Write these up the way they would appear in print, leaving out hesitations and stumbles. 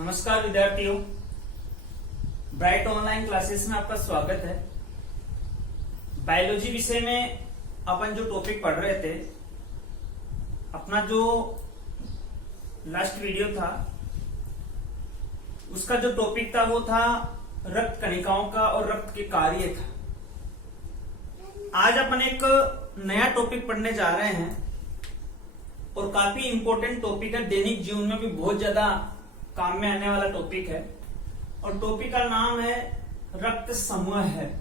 नमस्कार विद्यार्थियों, bright online classes में आपका स्वागत है। बायोलॉजी विषय में अपन जो टॉपिक पढ़ रहे थे, अपना जो लास्ट वीडियो था उसका जो टॉपिक था वो था रक्त कणिकाओं का और रक्त के कार्य था। आज अपन एक नया टॉपिक पढ़ने जा रहे हैं और काफी इंपॉर्टेंट टॉपिक है, दैनिक जीवन में भी बहुत ज्यादा काम में आने वाला टॉपिक है। और टॉपिक का नाम है रक्त समूह है,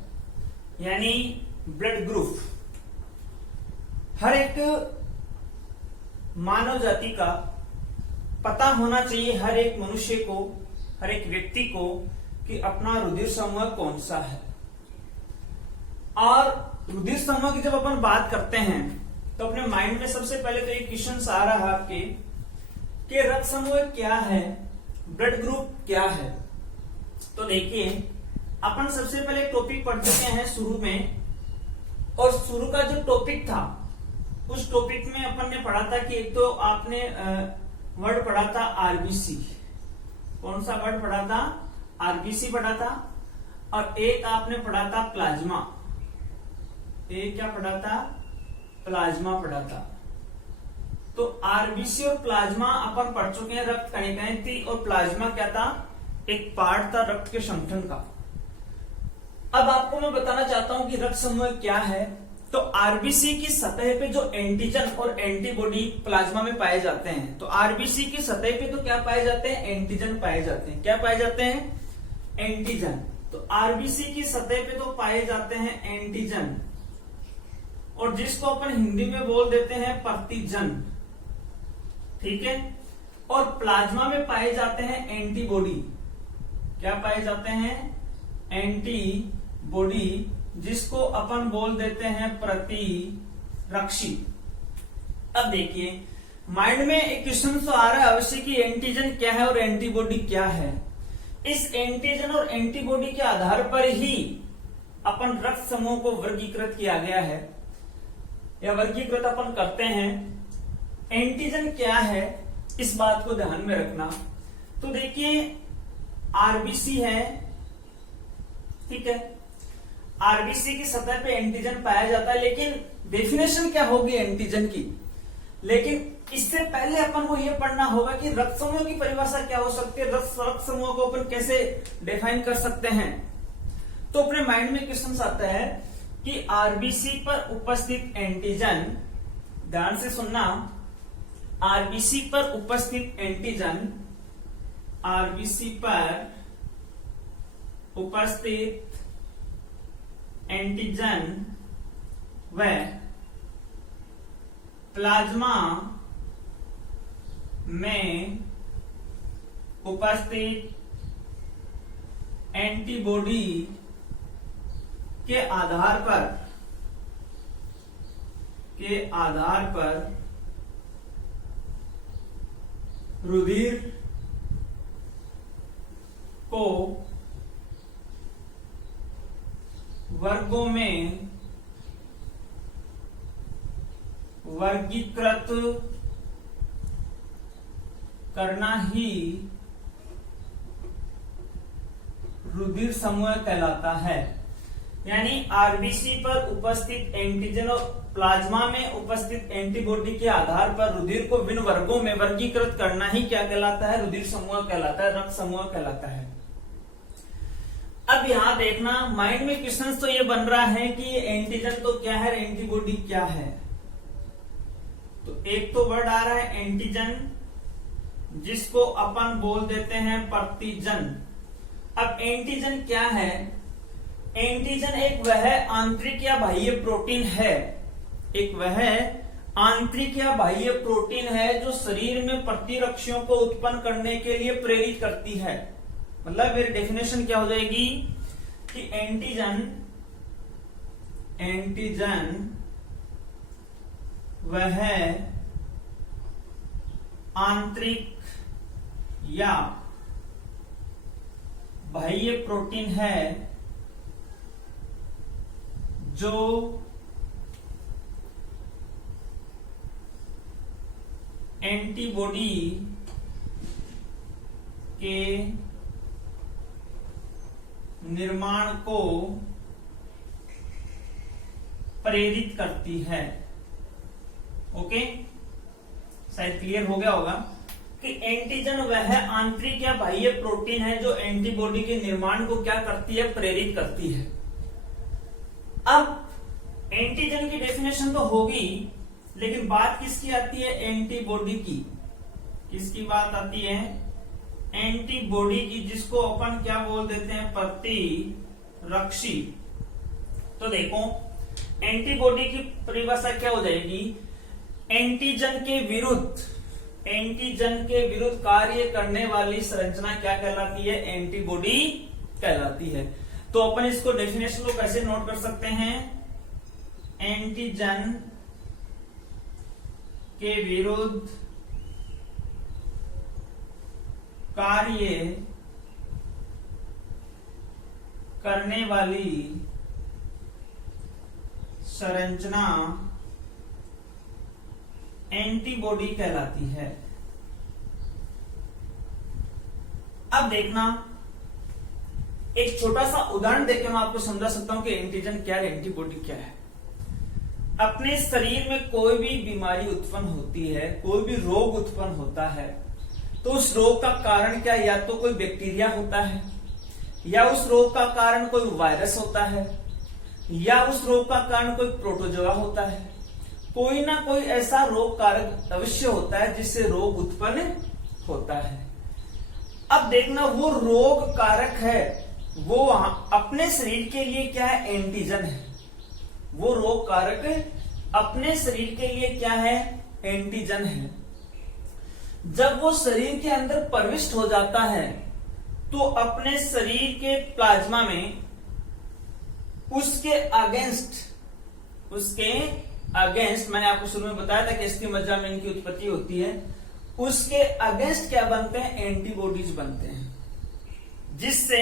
यानी ब्लड ग्रुप। हर एक मानव जाति का पता होना चाहिए, हर एक मनुष्य को, हर एक व्यक्ति को, कि अपना रुधिर समूह कौन सा है। और रुधिर समूह की जब अपन बात करते हैं तो अपने माइंड में सबसे पहले तो एक क्वेश्चन आ रहा है आपके कि रक्त समूह क्या है, ब्लड ग्रुप क्या है। तो देखिए, अपन सबसे पहले टॉपिक पढ़ चुके हैं शुरू में, और शुरू का जो टॉपिक था उस टॉपिक में अपन ने पढ़ा था कि एक तो आपने वर्ड पढ़ा था आरबीसी। कौन सा वर्ड पढ़ा था? आरबीसी पढ़ा था। और एक आपने पढ़ा था प्लाज्मा। एक क्या पढ़ा था? प्लाज्मा पढ़ा था। तो आरबीसी और प्लाज्मा अपन पढ़ चुके हैं, रक्त कणिकाएं थी, और प्लाज्मा क्या था? एक पार्ट था रक्त के संगठन का। अब आपको मैं बताना चाहता हूं कि रक्त समूह क्या है। तो आरबीसी की सतह पे जो एंटीजन और एंटीबॉडी प्लाज्मा में पाए जाते हैं, तो आरबीसी की सतह पे तो क्या पाए जाते हैं? एंटीजन पाए जाते हैं। क्या पाए जाते हैं? एंटीजन। तो आरबीसी की सतह पे तो पाए जाते हैं एंटीजन, और जिसको अपन हिंदी में बोल देते हैं प्रतिजन, ठीक है। और प्लाज्मा में पाए जाते हैं एंटीबॉडी। क्या पाए जाते हैं? एंटीबॉडी, जिसको अपन बोल देते हैं प्रतिरक्षी। अब देखिए, माइंड में एक क्वेश्चन तो आ रहा है अवश्य कि एंटीजन क्या है और एंटीबॉडी क्या है। इस एंटीजन और एंटीबॉडी के आधार पर ही अपन रक्त समूह को वर्गीकृत किया गया है, या वर्गीकृत अपन करते हैं। एंटीजन क्या है, इस बात को ध्यान में रखना। तो देखिए, आरबीसी है, ठीक है। आरबीसी की सतह पे एंटीजन पाया जाता है, लेकिन डेफिनेशन क्या होगी एंटीजन की? लेकिन इससे पहले अपन को यह पढ़ना होगा कि रक्त समूह की परिभाषा क्या हो सकती है, रक्त समूह को अपन कैसे डिफाइन कर सकते हैं। तो अपने माइंड में क्वेश्चन आता है कि आरबीसी पर उपस्थित एंटीजन, ध्यान से सुनना, आरबीसी पर उपस्थित एंटीजन, आरबीसी पर उपस्थित एंटीजन व प्लाज्मा में उपस्थित एंटीबॉडी के आधार पर रुधिर को वर्गों में वर्गीकृत करना ही रुधिर समूह कहलाता है। यानी आरबीसी पर उपस्थित एंटीजन और प्लाज्मा में उपस्थित एंटीबॉडी के आधार पर रुधिर को विभिन्न वर्गों में वर्गीकृत करना ही क्या कहलाता है? रुधिर समूह कहलाता है, रक्त समूह कहलाता है। अब यहां देखना, माइंड में क्वेश्चन तो ये बन रहा है कि एंटीजन तो क्या है, एंटीबॉडी क्या है। तो एक तो वर्ड आ रहा है एंटीजन, जिसको अपन बोल देते हैं प्रतिजन। अब एंटीजन क्या है? एंटीजन एक वह आंतरिक या बाह्य प्रोटीन है, एक वह आंतरिक या बाह्य प्रोटीन है जो शरीर में प्रतिरक्षियों को उत्पन्न करने के लिए प्रेरित करती है। मतलब मेरी डेफिनेशन क्या हो जाएगी कि एंटीजन वह आंतरिक या बाह्य प्रोटीन है जो एंटीबॉडी के निर्माण को प्रेरित करती है। ओके, शायद क्लियर हो गया होगा कि एंटीजन वह आंतरिक या बाह्य प्रोटीन है जो एंटीबॉडी के निर्माण को क्या करती है, प्रेरित करती है। अब एंटीजन की डेफिनेशन तो होगी, लेकिन बात किसकी आती है, एंटीबॉडी की। किसकी बात आती है, एंटीबॉडी की, जिसको अपन क्या बोल देते हैं, प्रतिरक्षी। तो देखो एंटीबॉडी की परिभाषा क्या हो जाएगी, एंटीजन के विरुद्ध कार्य करने वाली संरचना क्या कहलाती है, एंटीबॉडी कहलाती है। तो अपन इसको डेफिनेशन को कैसे नोट कर सकते हैं, एंटीजन के विरुद्ध कार्य करने वाली संरचना एंटीबॉडी कहलाती है। अब देखना, एक छोटा सा उदाहरण देकर मैं आपको समझा सकता हूं कि एंटीजन क्या है, एंटीबॉडी क्या है। अपने शरीर में कोई भी बीमारी उत्पन्न होती है, कोई भी रोग उत्पन्न होता है, तो उस रोग का कारण क्या, या तो कोई बैक्टीरिया होता है, या उस रोग का कारण कोई वायरस होता है, या उस रोग का कारण कोई प्रोटोजोआ होता है। कोई ना कोई ऐसा रोग कारक अवश्य होता है जिससे रोग उत्पन्न होता है। अब देखना, वो रोग कारक है, वो अपने शरीर के लिए क्या है, एंटीजन है। वो रोग कारक अपने शरीर के लिए क्या है, एंटीजन है। जब वो शरीर के अंदर प्रविष्ट हो जाता है तो अपने शरीर के प्लाज्मा में उसके अगेंस्ट मैंने आपको शुरू में बताया था कि इसकी मज्जा में इनकी उत्पत्ति होती है, उसके अगेंस्ट क्या बनते हैं, एंटीबॉडीज बनते हैं, जिससे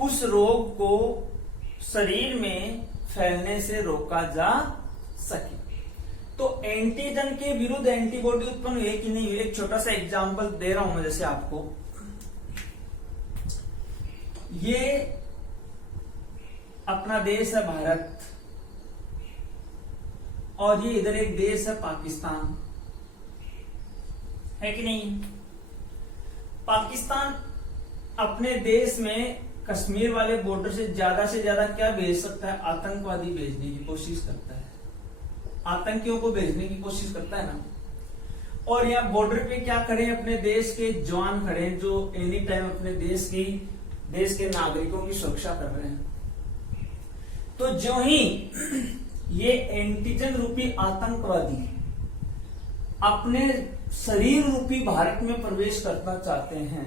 उस रोग को शरीर में फैलने से रोका जा सके। तो एंटीजन के विरुद्ध एंटीबॉडी उत्पन्न हुई कि नहीं हुई, एक छोटा सा एग्जांपल दे रहा हूं मैं जैसे आपको। ये अपना देश है भारत, और ये इधर एक देश है पाकिस्तान, है कि नहीं। पाकिस्तान अपने देश में कश्मीर वाले बॉर्डर से ज्यादा क्या भेज सकता है, आतंकवादी भेजने की कोशिश करता है, आतंकियों को भेजने की कोशिश करता है ना। और यहाँ बॉर्डर पे क्या खड़े, अपने देश के जवान खड़े हैं जो एनी टाइम अपने देश के नागरिकों की सुरक्षा कर रहे हैं। तो जो ही ये एंटीजन रूपी आतंकवादी अपने शरीर रूपी भारत में प्रवेश करना चाहते हैं,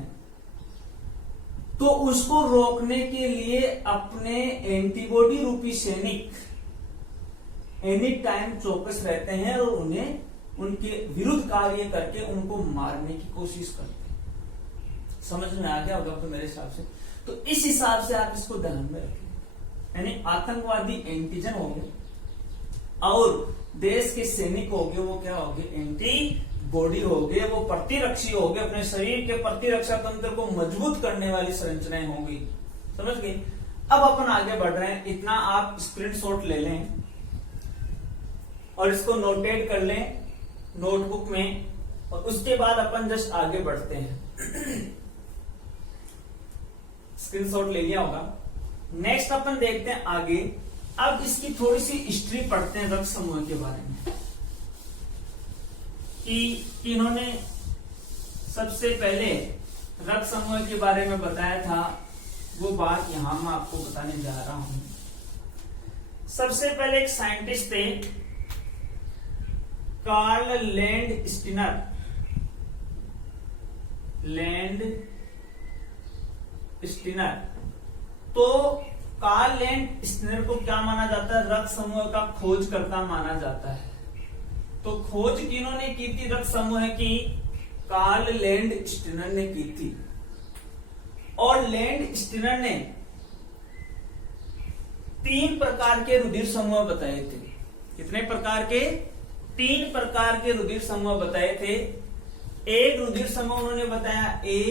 तो उसको रोकने के लिए अपने एंटीबॉडी रूपी सैनिक एनी टाइम चौकस रहते हैं और उन्हें उनके विरुद्ध कार्य करके उनको मारने की कोशिश करते हैं। समझ में आ गया होगा तो मेरे हिसाब से। तो इस हिसाब से आप इसको ध्यान में रखें, यानी आतंकवादी एंटीजन हो गए और देश के सैनिक हो गए, वो क्या हो गए, एंटीबॉडी हो गए, वो प्रतिरक्षी हो गए, अपने शरीर के प्रतिरक्षा तंत्र को मजबूत करने वाली संरचनाएं हो गई। समझ गए। अब अपन आगे बढ़ रहे हैं, इतना आप स्क्रीनशॉट ले लें और इसको नोटेट कर लें नोटबुक में, और उसके बाद अपन जस्ट आगे बढ़ते हैं। स्क्रीनशॉट ले लिया होगा। नेक्स्ट अपन देखते हैं आगे। अब इसकी थोड़ी सी हिस्ट्री पढ़ते हैं रक्त समूह के बारे में, कि इन्होंने सबसे पहले रक्त समूह के बारे में बताया था, वो बात यहां मैं आपको बताने जा रहा हूं। सबसे पहले एक साइंटिस्ट थे कार्ल लैंड स्टीनर। तो कार्ल लैंड स्टीनर को क्या माना जाता है, रक्त समूह का खोजकर्ता माना जाता है। तो खोज किन्होंने की थी रक्त समूह की, कार्ल लैंड स्टीनर ने की थी। और लैंड स्टीनर ने 3 प्रकार के रुधिर समूह बताए थे। कितने प्रकार के, 3 प्रकार के रुधिर समूह बताए थे। एक रुधिर समूह उन्होंने बताया ए,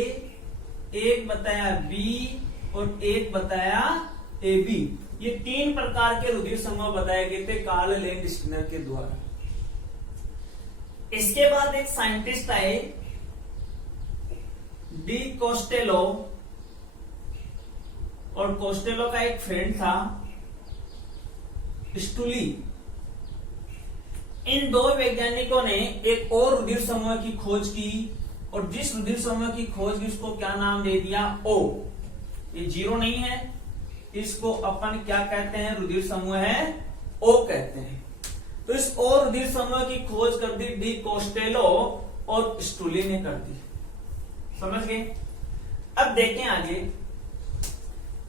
एक बताया बी और एक बताया ए बी। ये 3 प्रकार के रुधिर समूह बताए गए थे कार्ल लैंड स्किनर के द्वारा। इसके बाद एक साइंटिस्ट आए डी कोस्टेलो, और कोस्टेलो का एक फ्रेंड था स्टूली। इन 2 वैज्ञानिकों ने एक और रुधिर समूह की खोज की, और जिस रुधिर समूह की खोज की उसको क्या नाम दे दिया, ओ। ये 0 नहीं है, इसको अपन क्या कहते हैं, रुधिर समूह है ओ कहते हैं। तो इस ओ रुधिर समूह की खोज कर दी डी कोस्टेलो और स्टूली ने कर दी। समझ गए? अब देखें आगे।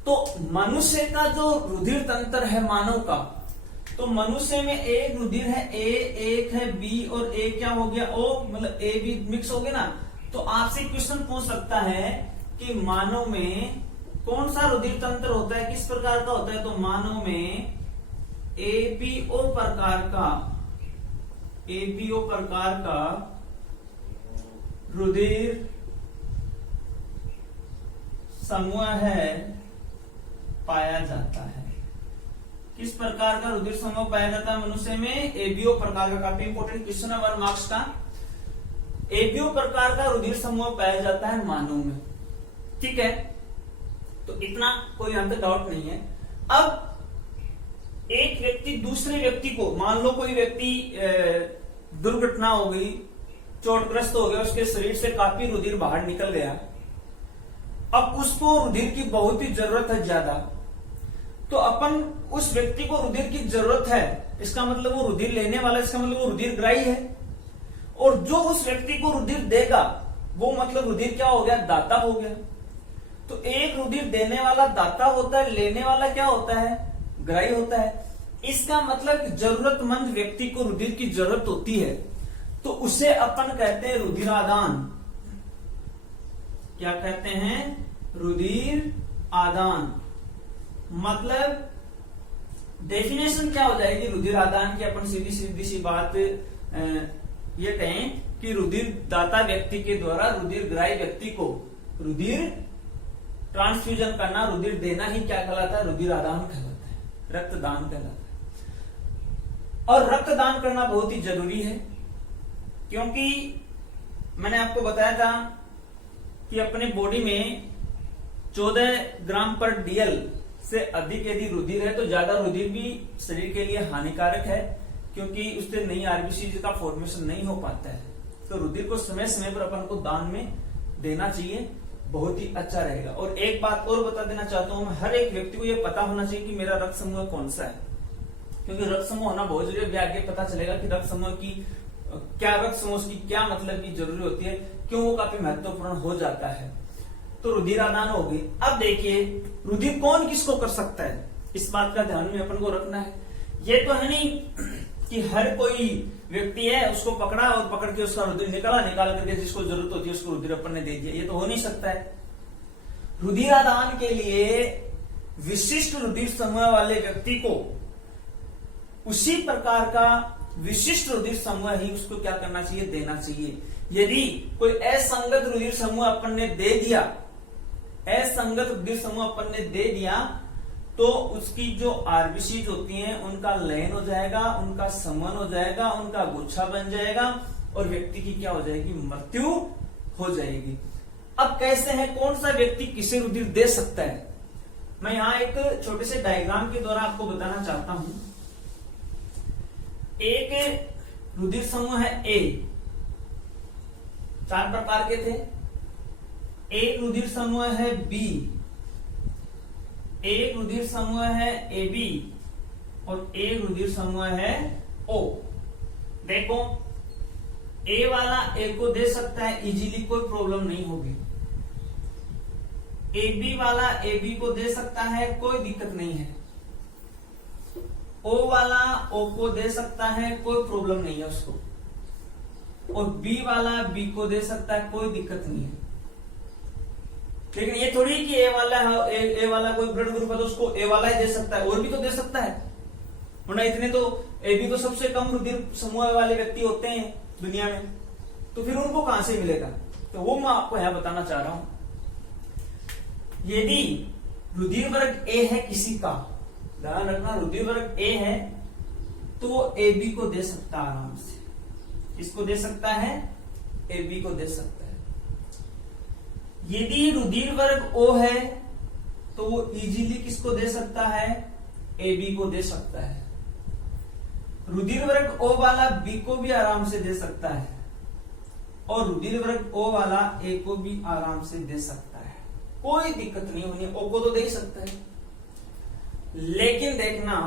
तो मनुष्य का जो रुधिर तंत्र है मानव का, तो मनुष्य में एक रुधिर है ए, एक है बी, और एक क्या हो गया ओ, मतलब ए बी मिक्स हो गया ना। तो आपसे क्वेश्चन पूछ सकता है कि मानव में कौन सा रुधिर तंत्र होता है, किस प्रकार का होता है। तो मानव में एबीओ प्रकार का रुधिर समूह है पाया जाता है। किस प्रकार का रुधिर समूह पाया जाता है मनुष्य में, एबीओ प्रकार का। काफी इंपोर्टेंट क्वेश्चन है 1 मार्क्स का। एबीओ प्रकार का रुधिर समूह पाया जाता है मानव में। ठीक है, तो इतना कोई यहां तक डाउट नहीं है। अब एक व्यक्ति दूसरे व्यक्ति को, मान लो कोई व्यक्ति दुर्घटना हो गई, चोटग्रस्त हो गया, उसके शरीर से काफी रुधिर बाहर निकल गया। अब उसको रुधिर की बहुत ही जरूरत है ज्यादा, तो अपन उस व्यक्ति को रुधिर की जरूरत है, इसका मतलब वो रुधिर लेने वाला, इसका मतलब वो रुधिर ग्राही है। और जो उस व्यक्ति को रुधिर देगा वो मतलब रुधिर क्या हो गया, दाता हो गया। तो एक रुधिर देने वाला दाता होता है, लेने वाला क्या होता है, ग्राही होता है। इसका मतलब जरूरतमंद व्यक्ति को रुधिर की जरूरत होती है, तो उसे अपन कहते हैं रुधिरादान। क्या कहते हैं, रुधिर आदान। मतलब डेफिनेशन क्या हो जाएगी रुधिर आदान की, अपन सीधी सी बात ये कहें कि रुधिर दाता व्यक्ति के द्वारा रुधिर ग्राही व्यक्ति को रुधिर ट्रांसफ्यूजन करना, रुधिर देना ही क्या कहलाता है, रुधिर आदान कहलाता है, रक्तदान कहलाता है। और रक्तदान करना बहुत ही जरूरी है, क्योंकि मैंने आपको बताया था कि अपने बॉडी में 14 ग्राम पर डीएल से अधिक यदि रुधिर है तो ज्यादा रुधिर भी शरीर के लिए हानिकारक है, क्योंकि उससे नई आरबीसी का फॉर्मेशन नहीं हो पाता है। तो रुधिर को समय समय पर अपन को दान में देना चाहिए, बहुत ही अच्छा रहेगा। और एक बात और बता देना चाहता हूं, हर एक व्यक्ति को यह पता होना चाहिए कि मेरा रक्त समूह कौन सा है, क्योंकि रक्त समूह होना बहुत जरूरी है। आगे पता चलेगा कि रक्त समूह की क्या, रक्त समूह की क्या मतलब की जरूरी होती है, क्यों वो काफी महत्वपूर्ण हो जाता है। तो रुधिर आदान होगी। अब देखिए रुधिर कौन किसको कर सकता है, इस बात का ध्यान में अपन को रखना है। ये तो है नहीं कि हर कोई व्यक्ति है उसको पकड़ा और पकड़ के उसका रुधिर निकाल करके जिसको जरूरत होती है उसको रुधिर अपन ने दे दिया, ये तो हो नहीं सकता है। रुधिर आदान के लिए विशिष्ट रुधिर समूह वाले व्यक्ति को उसी प्रकार का विशिष्ट रुधिर समूह ही उसको क्या करना चाहिए, देना चाहिए। यदि कोई असंगत रुधिर समूह अपन ने दे दिया, असंगत रुधिर समूह अपन ने दे दिया, तो उसकी जो आरबीसीज होती हैं उनका लयन हो जाएगा, उनका समन हो जाएगा, उनका गुच्छा बन जाएगा और व्यक्ति की क्या हो जाएगी, मृत्यु हो जाएगी। अब कैसे है, कौन सा व्यक्ति किसे रुधिर दे सकता है, मैं यहां एक छोटे से डायग्राम के द्वारा आपको बताना चाहता हूं। एक रुधिर समूह है ए, 4 प्रकार के थे। एक रुधिर समूह है बी, एक रुधिर समूह है ए बी और एक रुधिर समूह है ओ। देखो ए वाला ए को दे सकता है इजीली, कोई प्रॉब्लम नहीं होगी। ए बी वाला ए बी को दे सकता है, कोई दिक्कत नहीं है। ओ वाला ओ को दे सकता है, कोई प्रॉब्लम नहीं है उसको। और बी वाला बी को दे सकता है, कोई दिक्कत नहीं है। लेकिन ये थोड़ी कि ए वाला है, ए वाला कोई ब्लड ग्रुप है तो उसको ए वाला ही दे सकता है, और भी तो दे सकता है, वरना इतने तो ए बी तो सबसे कम रुधिर समूह वाले व्यक्ति होते हैं दुनिया में, तो फिर उनको कहां से मिलेगा। तो वो मैं आपको यहां बताना चाह रहा हूं। यदि रुधिर वर्ग ए है किसी का, ध्यान रखना रुधिर वर्ग ए है तो वो ए बी को दे सकता है आराम से। किसको दे सकता है? ए बी को दे सकता है। यदि रुधिर वर्ग ओ है तो वो इजीली किसको दे सकता है? ए बी को दे सकता है। रुधिर वर्ग ओ वाला बी को भी आराम से दे सकता है और रुधिर वर्ग ओ वाला ए को भी आराम से दे सकता है, कोई दिक्कत नहीं होनी। ओ को तो दे ही सकता है, लेकिन देखना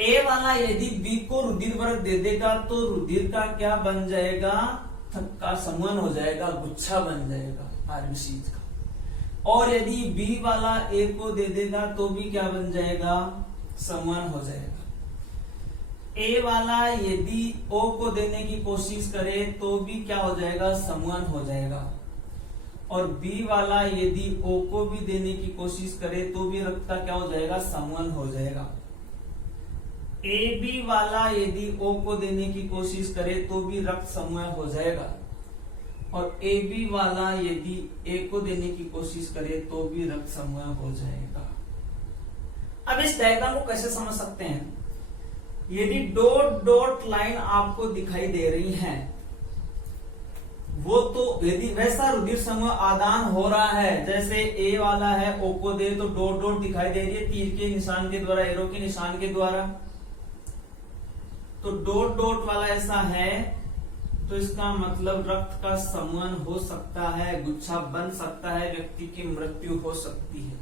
ए वाला यदि बी को रुधिर वर्ग दे देगा तो रुधिर का क्या बन जाएगा? थक्का समूहन हो जाएगा, गुच्छा बन जाएगा आरबीसी का। और यदि बी वाला ए को दे देगा तो भी क्या बन जाएगा? समूहन हो जाएगा। ए वाला यदि ओ को देने की कोशिश करे तो भी क्या हो जाएगा? समूहन हो जाएगा। और बी वाला यदि ओ को भी देने की कोशिश करे तो भी रक्त का क्या हो जाएगा? समूहन हो जाएगा। ए बी वाला यदि ओ को देने की कोशिश करे तो भी रक्त समूह हो जाएगा। और ए बी वाला यदि ए को देने की कोशिश करे तो भी रक्त समूह हो जाएगा। अब इस डायग्राम को कैसे समझ सकते हैं? यदि डॉट डॉट लाइन आपको दिखाई दे रही है, वो तो यदि वैसा रुधिर समूह आदान हो रहा है, जैसे ए वाला है ओ को दे तो डॉट डॉट दिखाई दे रही है तीर के निशान के द्वारा, एरो के निशान के द्वारा। तो डॉट डॉट वाला ऐसा है तो इसका मतलब रक्त का समूहन हो सकता है, गुच्छा बन सकता है, व्यक्ति की मृत्यु हो सकती है।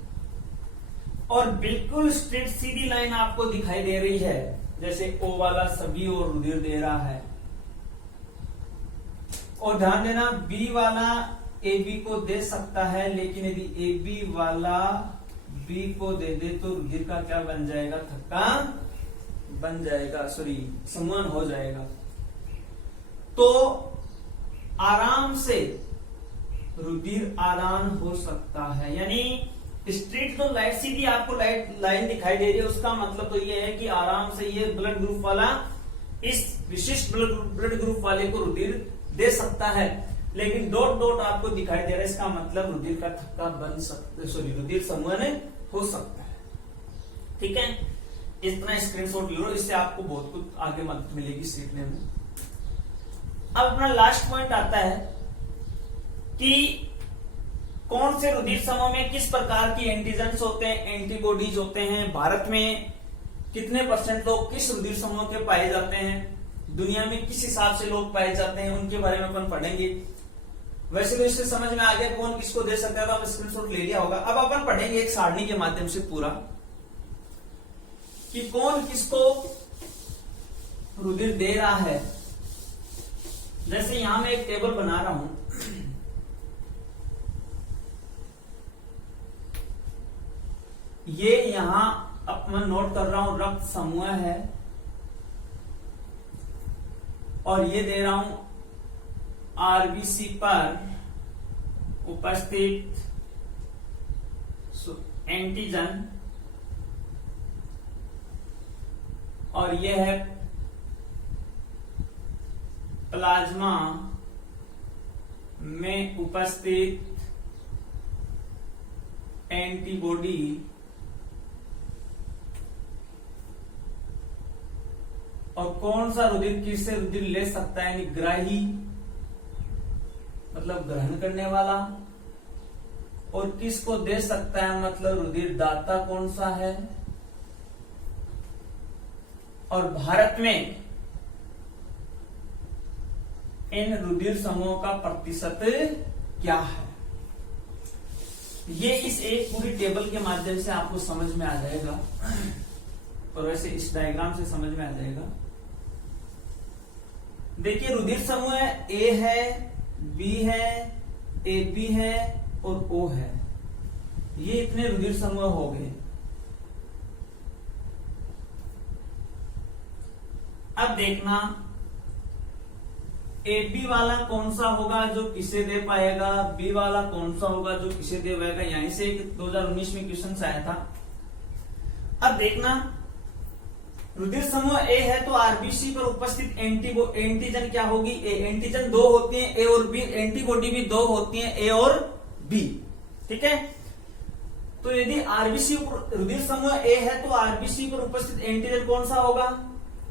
और बिल्कुल स्ट्रेट सीधी लाइन आपको दिखाई दे रही है, जैसे ओ वाला सभी और रुधिर दे रहा है। और ध्यान देना बी वाला ए बी को दे सकता है, लेकिन यदि ए बी वाला बी को दे दे तो रुधिर का क्या बन जाएगा? थक्का बन जाएगा, सॉरी समूहन हो जाएगा। तो आराम से रुधिर आदान हो सकता है। यानी स्ट्रेट जो लाइट सीधी आपको लाइन दिखाई दे रही है, उसका मतलब तो ये है कि आराम से ये ब्लड ग्रुप वाला इस विशिष्ट ब्लड ग्रुप वाले को रुधिर दे सकता है। लेकिन डॉट डॉट आपको दिखाई दे रहा है, इसका मतलब रुधिर का थक्का बन सकता है, सॉरी रुधिर समूहन हो सकता है। ठीक है, इतना स्क्रीनशॉट ले लो, इससे आपको बहुत कुछ आगे मदद मिलेगी सीखने में। अब अपना लास्ट पॉइंट आता है कि कौन से रुधिर समूह में किस प्रकार की एंटीजेंस होते हैं, एंटीबॉडीज होते हैं। भारत में कितने % लोग किस रुधिर समूह के पाए जाते हैं, दुनिया में किस हिसाब से लोग पाए जाते हैं, उनके बारे में अपन पढ़ेंगे। वैसे तो इससे समझ में आ गया कौन किसको दे सकता है, तो आप स्क्रीनशॉट ले लिया होगा। अब अपन पढ़ेंगे एक सारणी के माध्यम से पूरा कि कौन किसको रुधिर दे रहा है। जैसे यहां मैं एक टेबल बना रहा हूं, ये यहां अब मैं नोट कर रहा हूं रक्त समूह है और ये दे रहा हूं आरबीसी पर उपस्थित एंटीजन और यह है प्लाज्मा में उपस्थित एंटीबॉडी और कौन सा रुधिर किससे रुधिर ले सकता है, यानी ग्राही मतलब ग्रहण करने वाला, और किसको दे सकता है मतलब रुधिर दाता कौन सा है। और भारत में इन रुधिर समूह का प्रतिशत क्या है, ये इस एक पूरी टेबल के माध्यम से आपको समझ में आ जाएगा। और वैसे इस डायग्राम से समझ में आ जाएगा। देखिए रुधिर समूह ए है, बी है, ए बी है और ओ है, ये इतने रुधिर समूह हो गए। अब देखना ए बी वाला कौन सा होगा जो किसे दे पाएगा, बी वाला कौन सा होगा जो किसे दे पाएगा। यहीं से 2019 में क्वेश्चन आया था। अब देखना रुधिर समूह ए है तो आरबीसी पर उपस्थित एंटीजन क्या होगी, ए। एंटीजन 2 होती हैं, ए और बी। एंटीबॉडी भी 2 होती हैं, ए और बी। ठीक है। तो यदि आरबीसी रुधिर समूह ए है तो आरबीसी पर उपस्थित एंटीजन कौन सा होगा?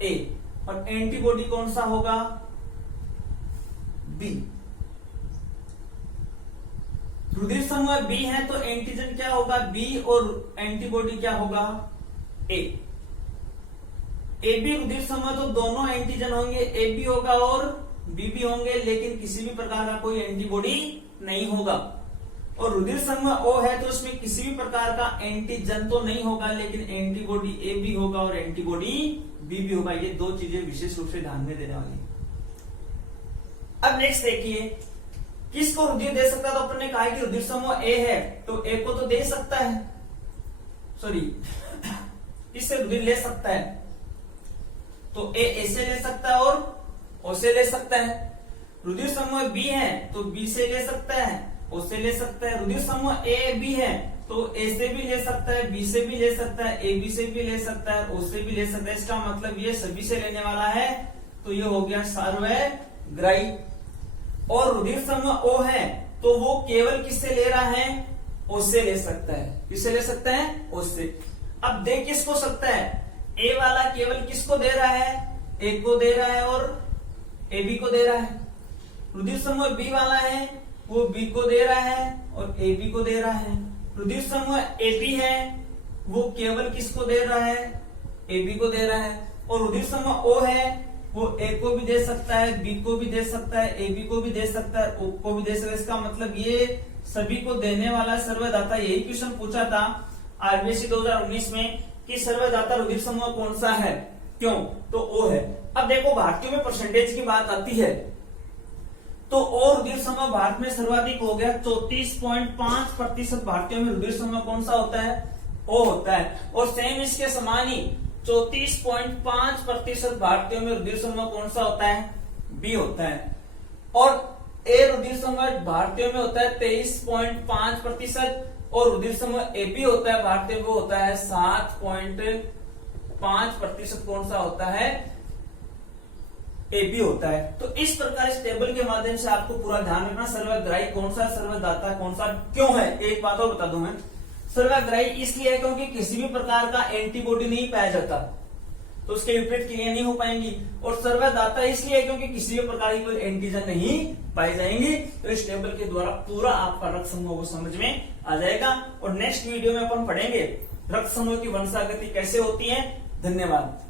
ए, और एंटीबॉडी कौन सा होगा? बी। रुधिर समूह बी है तो एंटीजन क्या होगा? बी, और एंटीबॉडी क्या होगा? ए। ए बी रुधिर समूह तो दोनों एंटीजन होंगे, ए बी होगा और बी भी होंगे, लेकिन किसी भी प्रकार का कोई एंटीबॉडी नहीं होगा। और रुधिर समूह ओ है तो उसमें किसी भी प्रकार का एंटीजन तो नहीं होगा, लेकिन एंटीबॉडी ए बी होगा और एंटीबॉडी बी भी होगा। ये दो चीजें विशेष रूप से ध्यान में देने वाली। अब नेक्स्ट देखिए, किसको रुधिर दे सकता है? तो अपन ने कहा कि रुधिर समूह ए है तो ए को तो दे सकता है, सॉरी इससे रुधिर ले सकता है, तो ए से ले सकता है और ओ से ले सकता है। रुधिर समूह बी है तो बी से ले सकता है, ओ से ले सकता है। रुधिर समूह ए बी है तो ए से भी ले सकता है, बी से भी ले सकता है, ए बी से भी ले सकता है, ओ से भी ले सकता है। इसका मतलब ये सभी से लेने वाला है, तो ये हो गया सार्वग्राही। और रुधिर समूह ओ है तो वो केवल किससे ले रहा है? ओ से ले सकता है। किससे ले सकता है? ओ से। अब दे किसको सकता है? ए वाला केवल किसको दे रहा है? ए को दे रहा है और ए बी को दे रहा है। रुधिर समूह बी वाला है वो बी को दे रहा है और ए बी को दे रहा है। रुधिर समूह ए बी है वो केवल किसको दे रहा है? ए बी को दे रहा है। और रुधिर समूह ओ है वो ए को भी दे सकता है, बी को भी दे सकता है, ए बी को भी दे सकता है, ओ को भी दे सकता है। इसका मतलब ये सभी को देने वाला सर्वदाता। यही क्वेश्चन पूछा था आरबीएससी 2019 में कि सर्वदाता रुधिर समूह कौन सा है, क्यों? तो ओ है। अब देखो भारतीयों में परसेंटेज की बात आती है तो ओ रुधिर समूह भारत में सर्वाधिक हो गया। 34.5% भारतीयों में रुधिर समूह कौन सा होता है? ओ होता है। और सेम इसके समान ही 34.5% भारतीयों में रुधिर समूह कौन सा होता है? बी होता है। और ए रुधिर समूह भारतीयों में होता है 23.5% और रुधिर समूह ए बी होता है भारतीय वो होता है 7.5%। कौन सा होता है? ए बी होता है। तो इस प्रकार इस टेबल के माध्यम से आपको पूरा ध्यान रखना, सर्वग्राही कौन सा, सर्वदाता कौन सा, क्यों है। एक बात और बता दूं मैं, सर्वग्राही इसलिए है क्योंकि किसी भी प्रकार का एंटीबॉडी नहीं पाया जाता तो उसके विपरीत क्रिया नहीं हो पाएंगी। और सर्वदाता इसलिए है क्योंकि किसी भी प्रकार की कोई एंटीजन नहीं पाई जाएंगी। तो इस टेबल के द्वारा पूरा आपका रक्त समूह को समझ में आ जाएगा। और नेक्स्ट वीडियो में अपन पढ़ेंगे रक्त समूह की वंशागति कैसे होती है। धन्यवाद।